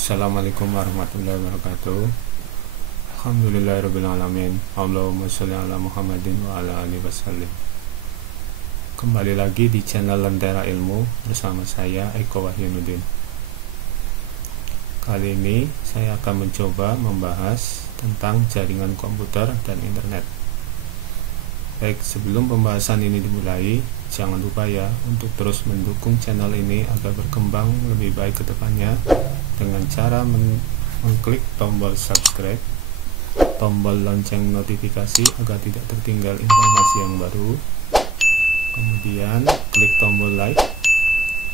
Assalamualaikum warahmatullahi wabarakatuh. Alhamdulillahirrabbilalamin. Allahumma sholli ala Muhammadin wa ala alihi wasallim. Kembali lagi di channel Lentera Ilmu bersama saya Eko Wahyunuddin. Kali ini saya akan mencoba membahas tentang jaringan komputer dan internet. Baik, sebelum pembahasan ini dimulai, jangan lupa ya untuk terus mendukung channel ini agar berkembang lebih baik ke depannya dengan cara mengklik tombol subscribe, tombol lonceng notifikasi agar tidak tertinggal informasi yang baru. Kemudian klik tombol like,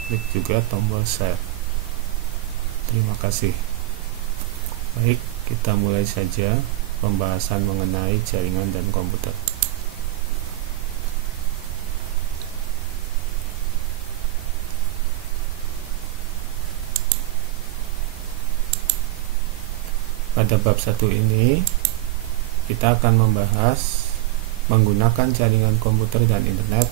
klik juga tombol share. Terima kasih. Baik, kita mulai saja pembahasan mengenai jaringan dan komputer. Pada bab 1 ini kita akan membahas menggunakan jaringan komputer dan internet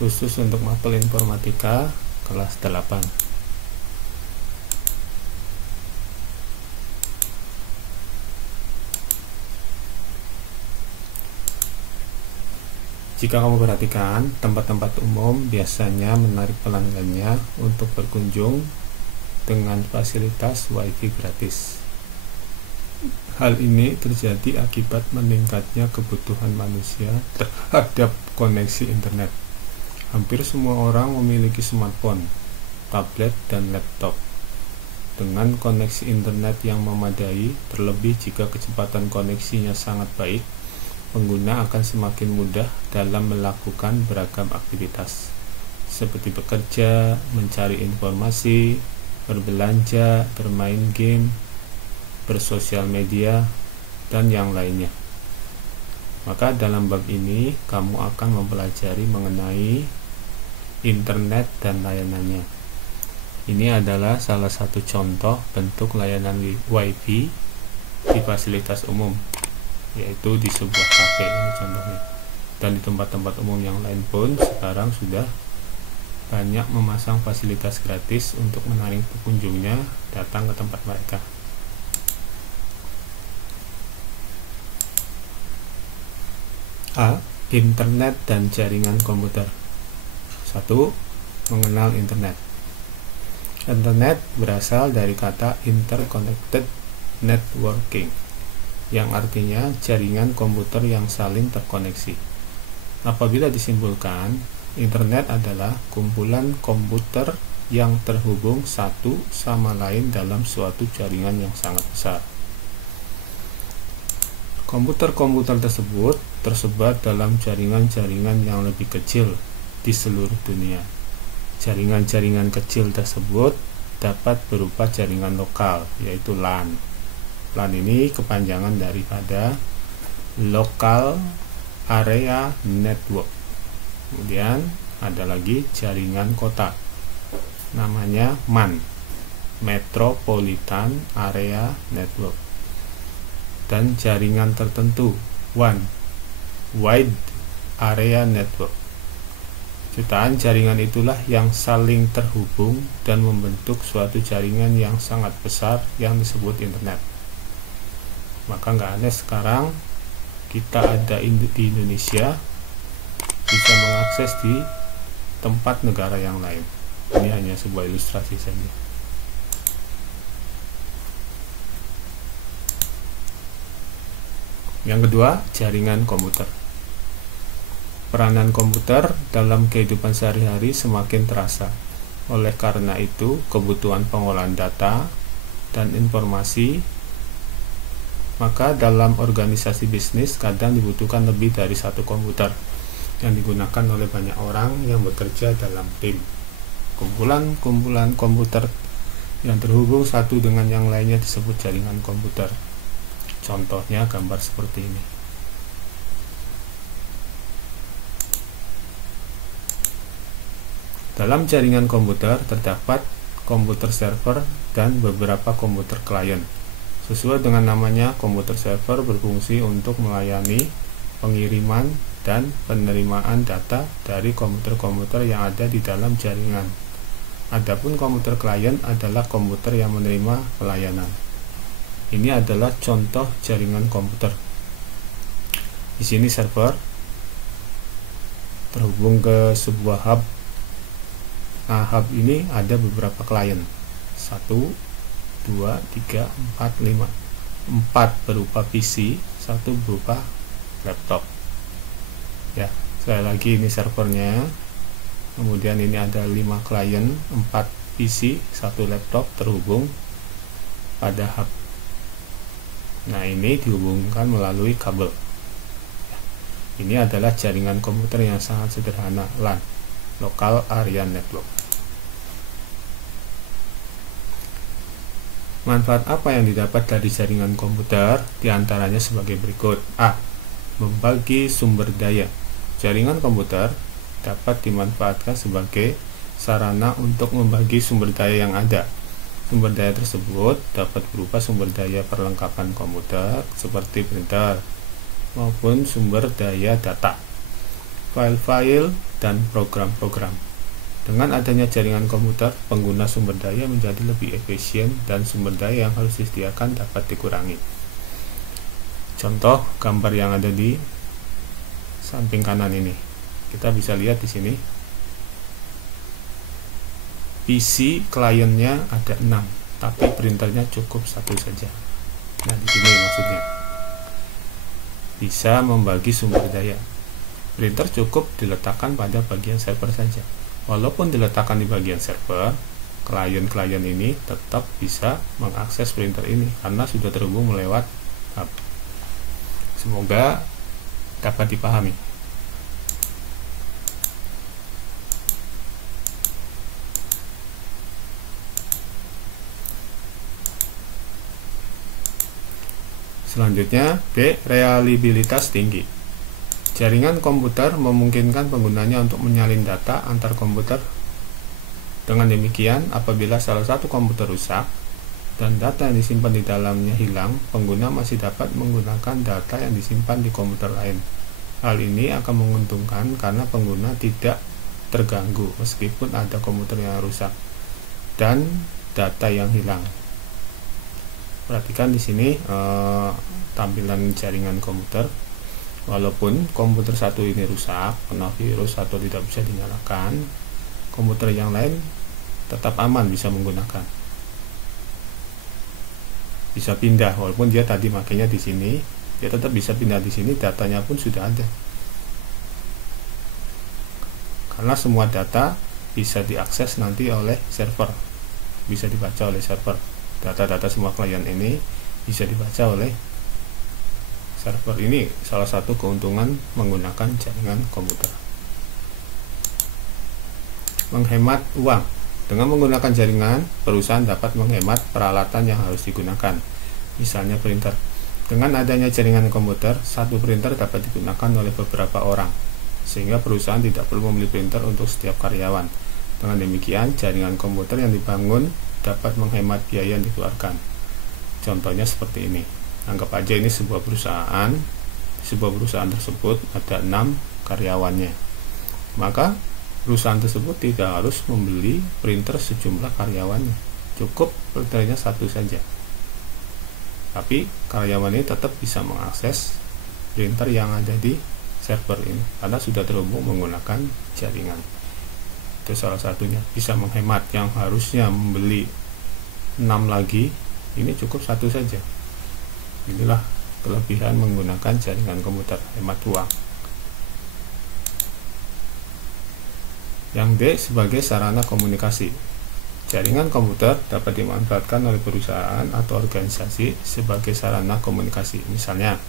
khusus untuk mapel informatika kelas 8. Jika kamu perhatikan, tempat-tempat umum biasanya menarik pelanggannya untuk berkunjung dengan fasilitas WiFi gratis. Hal ini terjadi akibat meningkatnya kebutuhan manusia terhadap koneksi internet. Hampir semua orang memiliki smartphone, tablet, dan laptop dengan koneksi internet yang memadai. Terlebih jika kecepatan koneksinya sangat baik, pengguna akan semakin mudah dalam melakukan beragam aktivitas seperti bekerja, mencari informasi, berbelanja, bermain game, bersosial media, dan yang lainnya. Maka dalam bab ini kamu akan mempelajari mengenai internet dan layanannya. Ini adalah salah satu contoh bentuk layanan WiFi di fasilitas umum, yaitu di sebuah kafe ini contohnya. Dan di tempat-tempat umum yang lain pun sekarang sudah banyak memasang fasilitas gratis untuk menarik pengunjungnya datang ke tempat mereka. A. Internet dan jaringan komputer. 1. Mengenal internet. Internet berasal dari kata interconnected networking, yang artinya jaringan komputer yang saling terkoneksi. Apabila disimpulkan, internet adalah kumpulan komputer yang terhubung satu sama lain dalam suatu jaringan yang sangat besar. Komputer-komputer tersebut tersebar dalam jaringan-jaringan yang lebih kecil di seluruh dunia. Jaringan-jaringan kecil tersebut dapat berupa jaringan lokal, yaitu LAN. LAN ini kepanjangan daripada Local Area Network. Kemudian ada lagi jaringan kota, namanya MAN, Metropolitan Area Network. Dan jaringan tertentu, WAN, Wide Area Network. Jutaan jaringan itulah yang saling terhubung dan membentuk suatu jaringan yang sangat besar yang disebut internet. Maka nggak aneh sekarang kita ada di Indonesia bisa mengakses di tempat negara yang lain. Ini hanya sebuah ilustrasi saja. Yang kedua, jaringan komputer. Peranan komputer dalam kehidupan sehari-hari semakin terasa. Oleh karena itu, kebutuhan pengolahan data dan informasi, maka dalam organisasi bisnis kadang dibutuhkan lebih dari satu komputer yang digunakan oleh banyak orang yang bekerja dalam tim. Kumpulan-kumpulan komputer yang terhubung satu dengan yang lainnya disebut jaringan komputer. Contohnya gambar seperti ini. Dalam jaringan komputer terdapat komputer server dan beberapa komputer klien. Sesuai dengan namanya, komputer server berfungsi untuk melayani pengiriman dan penerimaan data dari komputer-komputer yang ada di dalam jaringan. Adapun komputer klien adalah komputer yang menerima pelayanan. Ini adalah contoh jaringan komputer. Di sini server terhubung ke sebuah hub. Nah, hub ini ada beberapa klien. 1, 2, 3, 4, 5. 4 berupa PC, 1 berupa laptop. Ya, sekali lagi ini servernya. Kemudian ini ada 5 klien, 4 PC, 1 laptop terhubung pada hub. Nah, ini dihubungkan melalui kabel. Ini adalah jaringan komputer yang sangat sederhana, LAN, Local Area Network. Manfaat apa yang didapat dari jaringan komputer? Di antaranya sebagai berikut. A. Membagi sumber daya. Jaringan komputer dapat dimanfaatkan sebagai sarana untuk membagi sumber daya yang ada. Sumber daya tersebut dapat berupa sumber daya perlengkapan komputer seperti printer maupun sumber daya data, file-file, dan program-program. Dengan adanya jaringan komputer, pengguna sumber daya menjadi lebih efisien dan sumber daya yang harus disediakan dapat dikurangi. Contoh gambar yang ada di samping kanan ini. Kita bisa lihat di sini. PC kliennya ada 6, tapi printernya cukup 1 saja. Nah, di sini maksudnya bisa membagi sumber daya. Printer cukup diletakkan pada bagian server saja. Walaupun diletakkan di bagian server, klien-klien ini tetap bisa mengakses printer ini karena sudah terhubung melewat hub. Semoga dapat dipahami. Selanjutnya, B. Reliabilitas tinggi. Jaringan komputer memungkinkan penggunanya untuk menyalin data antar komputer. Dengan demikian, apabila salah satu komputer rusak dan data yang disimpan di dalamnya hilang, pengguna masih dapat menggunakan data yang disimpan di komputer lain. Hal ini akan menguntungkan karena pengguna tidak terganggu meskipun ada komputer yang rusak dan data yang hilang. Perhatikan di sini tampilan jaringan komputer. Walaupun komputer satu ini rusak, kena virus atau tidak bisa dinyalakan, komputer yang lain tetap aman bisa menggunakan. Bisa pindah, walaupun dia tadi makanya di sini, dia tetap bisa pindah di sini, datanya pun sudah ada. Karena semua data bisa diakses nanti oleh server, bisa dibaca oleh server. Data-data semua klien ini bisa dibaca oleh server. Ini salah satu keuntungan menggunakan jaringan komputer. Menghemat uang. Dengan menggunakan jaringan, perusahaan dapat menghemat peralatan yang harus digunakan. Misalnya printer. Dengan adanya jaringan komputer, satu printer dapat digunakan oleh beberapa orang, sehingga perusahaan tidak perlu membeli printer untuk setiap karyawan. Dengan demikian, jaringan komputer yang dibangun dapat menghemat biaya yang dikeluarkan. Contohnya seperti ini. Anggap aja ini sebuah perusahaan. Sebuah perusahaan tersebut ada 6 karyawannya. Maka perusahaan tersebut tidak harus membeli printer sejumlah karyawannya. Cukup printernya 1 saja. Tapi karyawan ini tetap bisa mengakses printer yang ada di server ini karena sudah terhubung menggunakan jaringan. Itu salah satunya, bisa menghemat. Yang harusnya membeli 6 lagi, ini cukup 1 saja. Inilah kelebihan menggunakan jaringan komputer, hemat uang. Yang D. Sebagai sarana komunikasi. Jaringan komputer dapat dimanfaatkan oleh perusahaan atau organisasi sebagai sarana komunikasi. Misalnya,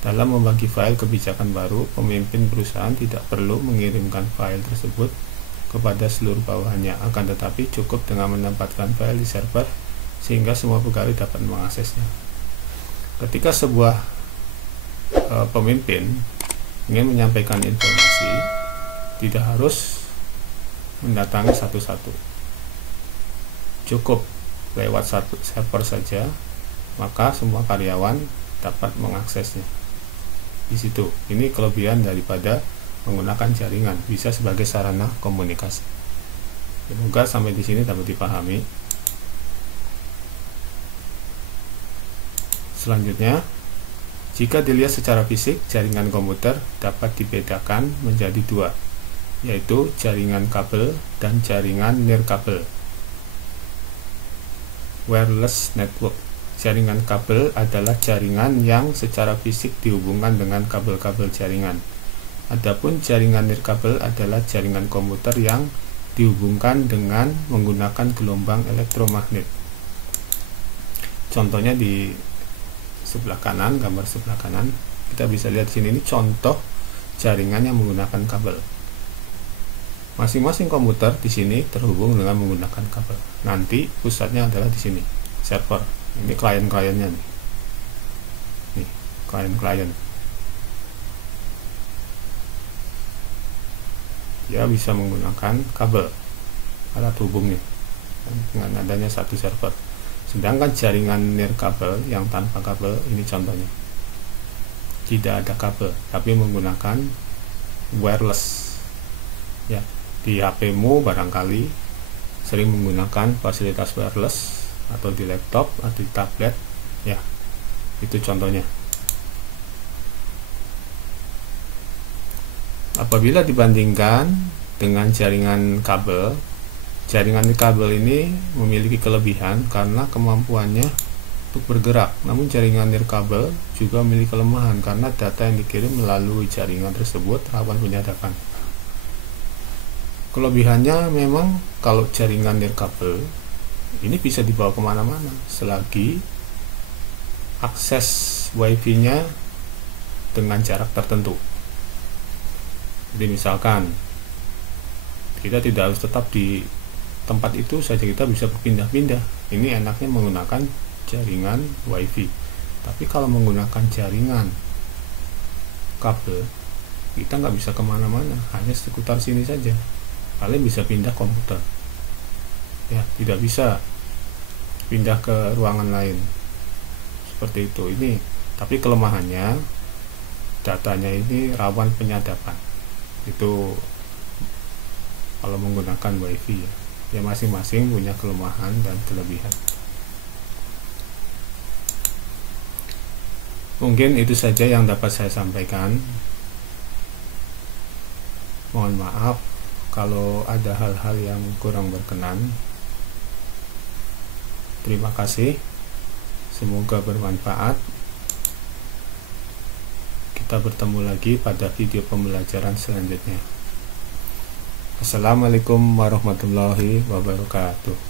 dalam membagi file kebijakan baru, pemimpin perusahaan tidak perlu mengirimkan file tersebut kepada seluruh bawahannya, akan tetapi cukup dengan menempatkan file di server sehingga semua pegawai dapat mengaksesnya. Ketika sebuah pemimpin ingin menyampaikan informasi, tidak harus mendatangi satu-satu, cukup lewat satu server saja, maka semua karyawan dapat mengaksesnya. Di situ, ini kelebihan daripada menggunakan jaringan, bisa sebagai sarana komunikasi. Semoga sampai di sini dapat dipahami. Selanjutnya, jika dilihat secara fisik, jaringan komputer dapat dibedakan menjadi dua, yaitu jaringan kabel dan jaringan nirkabel. Wireless network. Jaringan kabel adalah jaringan yang secara fisik dihubungkan dengan kabel-kabel jaringan. Adapun jaringan nirkabel adalah jaringan komputer yang dihubungkan dengan menggunakan gelombang elektromagnet. Contohnya di sebelah kanan, gambar sebelah kanan, kita bisa lihat sini, ini contoh jaringan yang menggunakan kabel. Masing-masing komputer di sini terhubung dengan menggunakan kabel. Nanti pusatnya adalah di sini, server. Ini klien-kliennya nih. Nih, klien-klien. Dia bisa menggunakan kabel alat hubungnya dengan adanya satu server. Sedangkan jaringan nirkabel yang tanpa kabel, ini contohnya, tidak ada kabel tapi menggunakan wireless. Ya, di HP-mu barangkali sering menggunakan fasilitas wireless, atau di laptop atau di tablet. Ya, itu contohnya. Apabila dibandingkan dengan jaringan kabel, jaringan kabel ini memiliki kelebihan karena kemampuannya untuk bergerak. Namun jaringan nirkabel juga memiliki kelemahan karena data yang dikirim melalui jaringan tersebut rawan penyadapan. Kelebihannya memang kalau jaringan nirkabel ini bisa dibawa kemana-mana selagi akses wifi-nya dengan jarak tertentu. Jadi misalkan kita tidak harus tetap di tempat itu saja, kita bisa berpindah-pindah. Ini enaknya menggunakan jaringan wifi. Tapi kalau menggunakan jaringan kabel, kita nggak bisa kemana-mana, hanya sekitar sini saja. Kalian bisa pindah komputer, ya, tidak bisa pindah ke ruangan lain seperti itu. Ini tapi kelemahannya, datanya ini rawan penyadapan. Itu kalau menggunakan wifi, ya masing-masing punya kelemahan dan kelebihan. Mungkin itu saja yang dapat saya sampaikan. Mohon maaf kalau ada hal-hal yang kurang berkenan. Terima kasih, semoga bermanfaat. Kita bertemu lagi pada video pembelajaran selanjutnya. Assalamualaikum warahmatullahi wabarakatuh.